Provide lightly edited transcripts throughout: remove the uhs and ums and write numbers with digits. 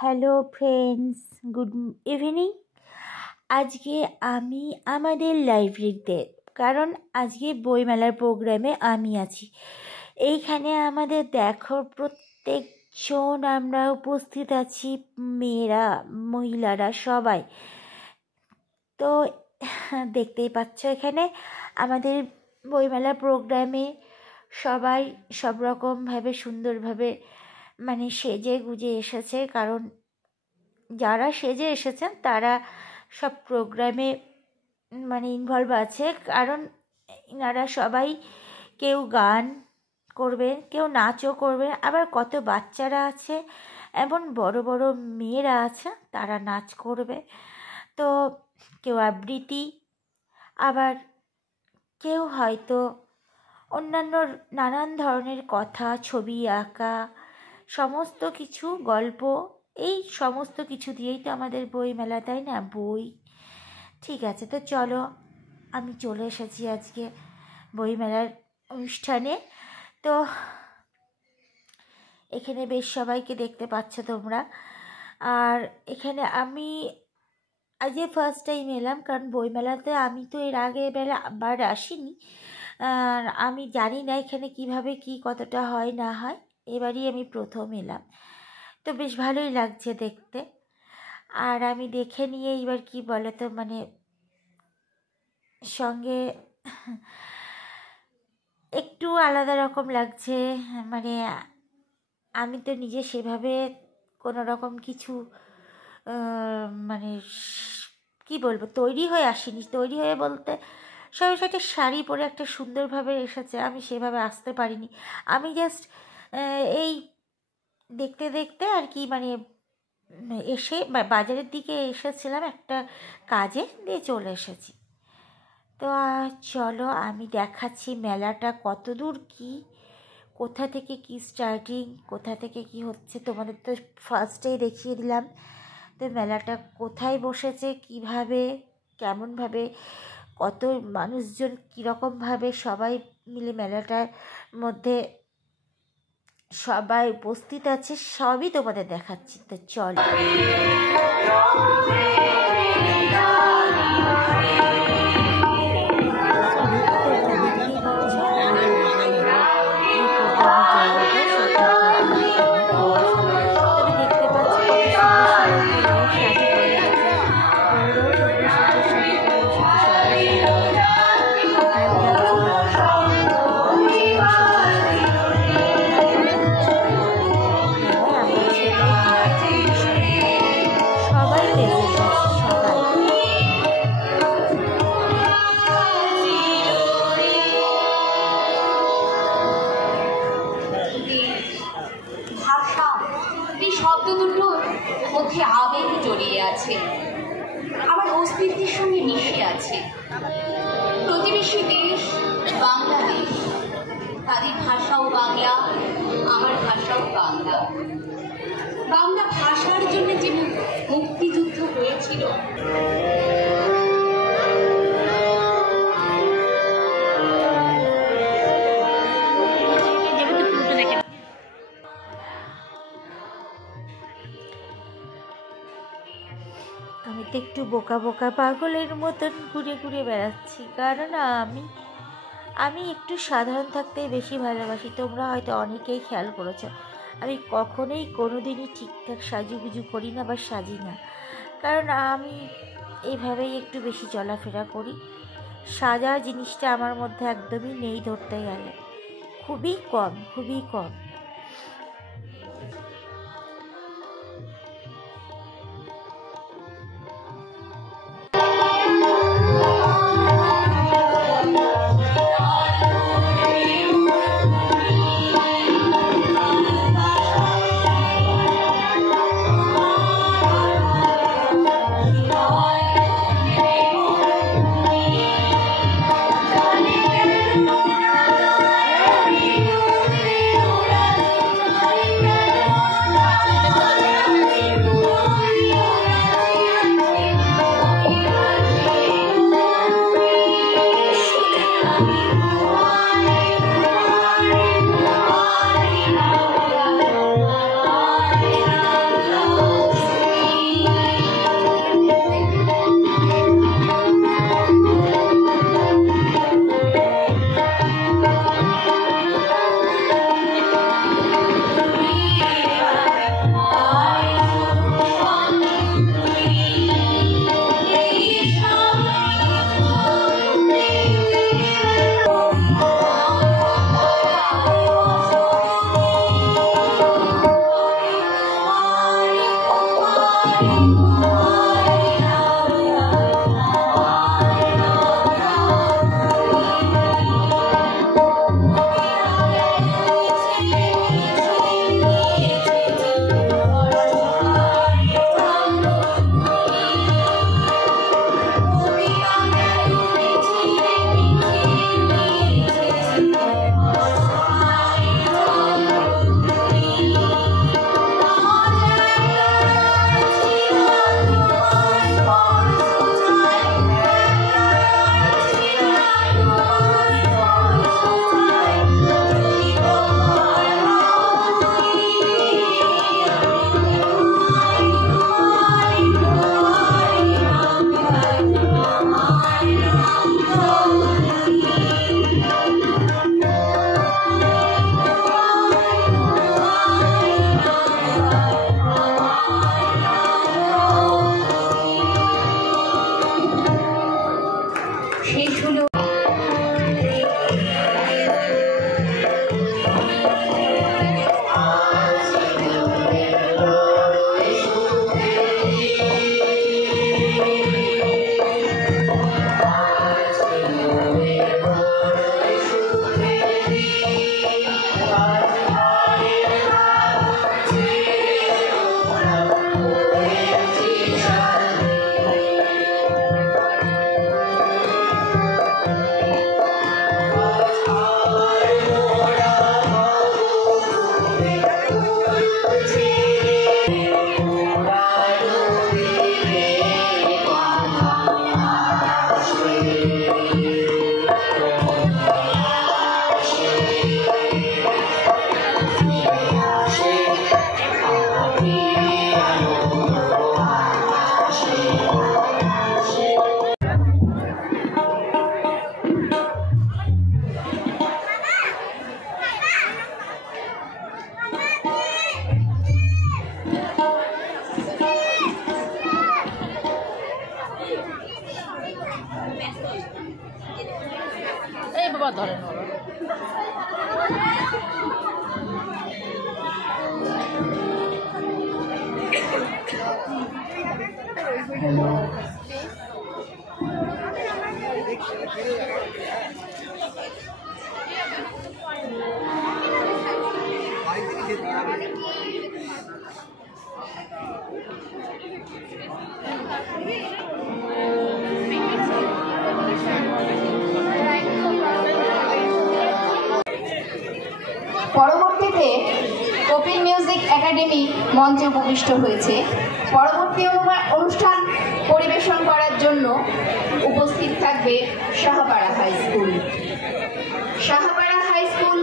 Hello friends, good evening. আজকে আমি আমাদের লাইব্রেরিতে, কারণ আজকে বইমেলার প্রোগ্রামে আমি আছি এইখানে। আমাদের দেখো প্রত্যেকজন আমরা উপস্থিত আছি, মেয়েরা মহিলারা সবাই। তো দেখতেই পাচ্ছ এখানে আমাদের বইমেলার প্রোগ্রামে সবাই সব রকমভাবে সুন্দরভাবে মানে সেজে গুজে এসেছে, কারণ যারা সেজে এসেছেন তারা সব প্রোগ্রামে মানে ইনভলভ আছে। কারণ এনারা সবাই কেউ গান করবে, কেউ নাচও করবে, আবার কত বাচ্চারা আছে, এমন বড় বড় মেয়েরা আছে তারা নাচ করবে। তো কেউ আবৃত্তি, আবার কেউ হয়তো অন্যান্য নানান ধরনের কথা, ছবি আঁকা, সমস্ত কিছু গল্প, এই সমস্ত কিছু দিয়েই তো আমাদের বই মেলা, তাই না? বই, ঠিক আছে। তো চলো, আমি চলে এসেছি আজকে বইমেলার অনুষ্ঠানে। তো এখানে বেশ সবাইকে দেখতে পাচ্ছ তোমরা। আর এখানে আমি আজ ফার্স্ট টাইম এলাম, কারণ বইমেলাতে আমি তো এর আগে আবার আসিনি। আর আমি জানি না এখানে কিভাবে কি কতটা হয় না হয়, এবারই আমি প্রথম এলাম। তো বেশ ভালোই লাগছে দেখতে। আর আমি দেখে নিয়ে এবার কি বলে তো মানে সঙ্গে একটু আলাদা রকম লাগছে। মানে আমি তো নিজে সেভাবে কোনো রকম কিছু মানে কি বলবো তৈরি হয়ে আসিনি। তৈরি হয়ে বলতে সবাই একটা শাড়ি পরে একটা সুন্দরভাবে এসেছে, আমি সেভাবে আসতে পারিনি। আমি জাস্ট এই দেখতে দেখতে আর কি মানে এসে বাজারের দিকে এসেছিলাম একটা কাজে, দিয়ে চলে এসেছি। তো চলো আমি দেখাচ্ছি মেলাটা কত দূর, কী কোথা থেকে কি স্টার্টিং, কোথা থেকে কি হচ্ছে। তোমাদের তো ফার্স্টেই দেখিয়ে দিলাম। তো মেলাটা কোথায় বসেছে, কিভাবে, কেমনভাবে, কত মানুষজন কীরকমভাবে সবাই মিলে মেলাটার মধ্যে সবাই উপস্থিত আছে, সবই তোমাদের দেখাচ্ছি। তো চলো। শব্দ দুটোর মধ্যে আবেগ জড়িয়ে আছে, আমার অস্তিত্বের সঙ্গে মিশে আছে। প্রতিবেশী দেশ বাংলাদেশ, তাদের ভাষাও বাংলা, আমার ভাষাও বাংলা। বাংলা ভাষার জন্য যে মুক্তিযুদ্ধ হয়েছিল, আমি তো একটু বোকা বোকা পাগলের মতন ঘুরে ঘুরে বেড়াচ্ছি, কারণ আমি একটু সাধারণ থাকতেই বেশি ভালোবাসি। তোমরা হয়তো অনেকেই খেয়াল করেছো আমি কখনোই কোনো দিনই ঠিকঠাক সাজুগুজু করি না বা সাজি না, কারণ আমি এইভাবেই একটু বেশি চলাফেরা করি। সাজা জিনিসটা আমার মধ্যে একদমই নেই, ধরতে গেলে খুবই কম, খুবই কম। এই বাবা ধরেন পরবর্তীতে কপিল মিউজিক একাডেমি মঞ্চে উপবিষ্ট হয়েছে। পরবর্তী অনুষ্ঠান পরিবেশন করার জন্য উপস্থিত থাকবে Sahapara high school. Sahapara high school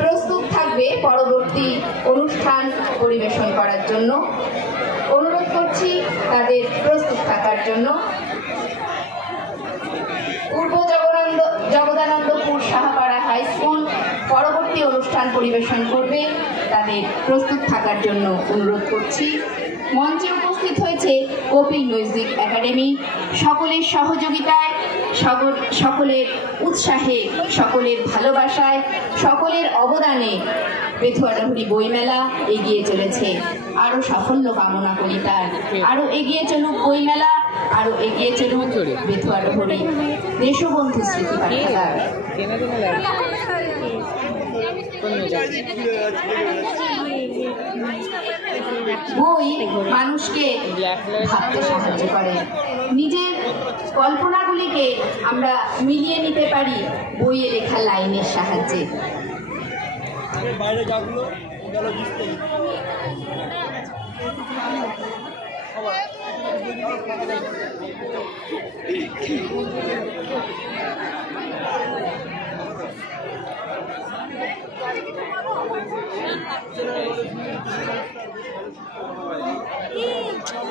প্রস্তুত থাকবে পরবর্তী অনুষ্ঠান পরিবেশন করার জন্য। অনুরোধ করছি তাদের প্রস্তুত থাকার জন্য। পূর্ব জগদানন্দপুর সাহাপাড়া হাই স্কুল পরবর্তী অনুষ্ঠান পরিবেশন করবে, তাদের প্রস্তুত থাকার জন্য অনুরোধ করছি। মঞ্চে উপস্থিত হয়েছে কপিল মিউজিক একাডেমি। সকলের সহযোগিতায়, সকলের উৎসাহে, সকলের ভালোবাসায়, সকলের অবদানে বেথুয়াডাহুরি বইমেলা এগিয়ে চলেছে। আরো সাফল্য কামনা করি তার। আরো এগিয়ে চলুক বইমেলা, আরো এগিয়ে চলুক বেথুয়াডাহুরি দেশবন্ধু স্মৃতি পাঠাগার। বই মানুষকে ভাবতে সাহায্য করে। নিজের কল্পনাগুলিকে আমরা মিলিয়ে নিতে পারি বইয়ে লেখা লাইনের সাহায্যে।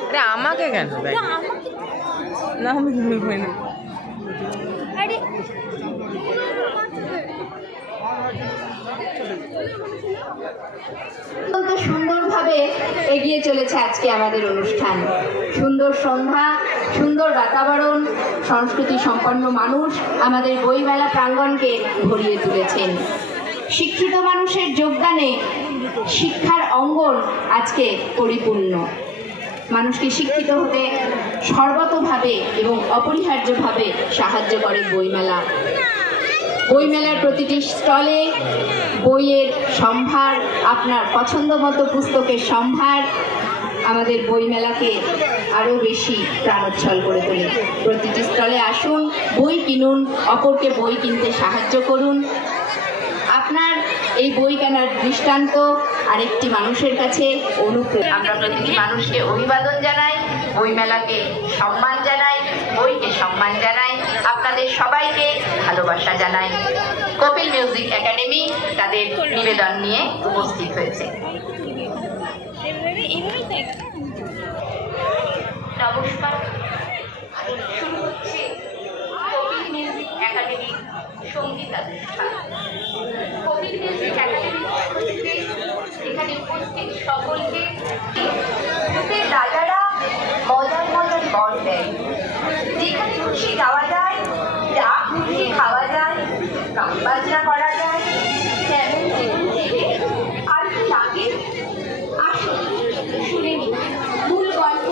আরে আমাকে কেন না, আমি বলবো না। আরে সুন্দরভাবে এগিয়ে চলেছে আজকে আমাদের অনুষ্ঠান। সুন্দর সন্ধ্যা, সুন্দর বাতাবরণ, সংস্কৃতি সম্পন্ন মানুষ আমাদের বইমেলা প্রাঙ্গণকে ভরিয়ে তুলেছেন। শিক্ষিত মানুষের যোগদানে শিক্ষার অঙ্গন আজকে পরিপূর্ণ। মানুষকে শিক্ষিত হতে সর্বতোভাবে এবং অপরিহার্যভাবে সাহায্য করে বইমেলা। বইমেলার প্রতিটি স্টলে বইয়ের সম্ভার, আপনার পছন্দ মতো পুস্তকের সম্ভার আমাদের বইমেলাকে আরও বেশি প্রাণোচ্ছল করে তোলে। প্রতিটি স্টলে আসুন, বই কিনুন, অপরকে বই কিনতে সাহায্য করুন। আপনার এই বই কেনার দৃষ্টান্ত আরেকটি মানুষের কাছে অনুপ্রেরণা। আমরা প্রতিটি মানুষকে অভিবাদন জানাই, বইমেলাকে সম্মান জানাই, বইকে সম্মান জানাই, আপনাদের সবাইকে ভালোবাসা জানাই। কপিল মিউজিক একাডেমি তাদের নিবেদন নিয়ে উপস্থিত হয়েছে। নমস্কার, শুরু হচ্ছে কপিল মিউজিক একাডেমি সঙ্গীতানুষ্ঠান। কপিল মিউজিক একাডেমি এখানে উপস্থিত সকলকে গ্রুপের রাজারা মজার মজার বর দেয়। যেখানে খুশি যাওয়া যায়, যা খুশি খাওয়া যায়, গান বাজনা করা যায়, তেমন জীবন থেকে আর কি লাগে। আসুন শুনে নিন মূল গল্প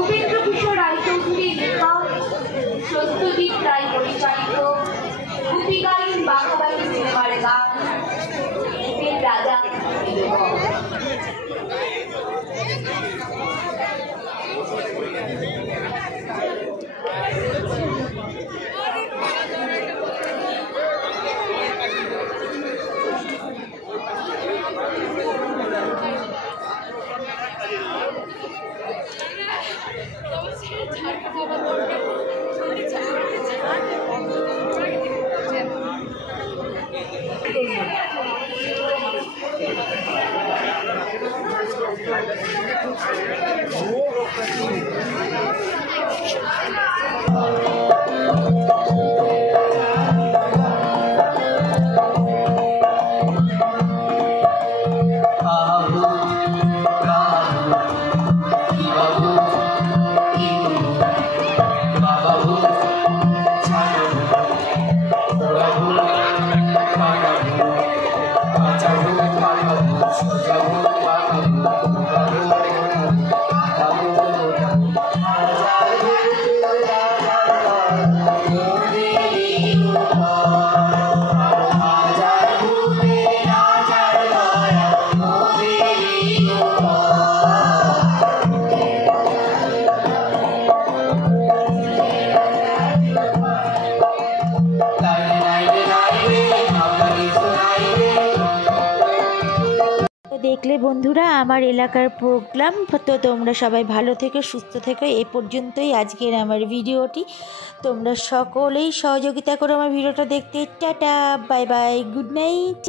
উপেন্দ্র কিশোর রায়চৌধুরীর লেখা, সত্যজিৎ রায় পরিচালিত গুপিগাইন বাঘাবাড়ি সিনেমার গান গ্রুপের রাজা। দেখলে বন্ধুরা আমার এলাকার প্রোগ্রাম। তো তোমরা সবাই ভালো থেকো, সুস্থ থেকো। এই পর্যন্তই আজকের আমার ভিডিওটি। তোমরা সকলেই সহযোগিতা করো আমার ভিডিওটা দেখতে। Tata, bye bye, good night.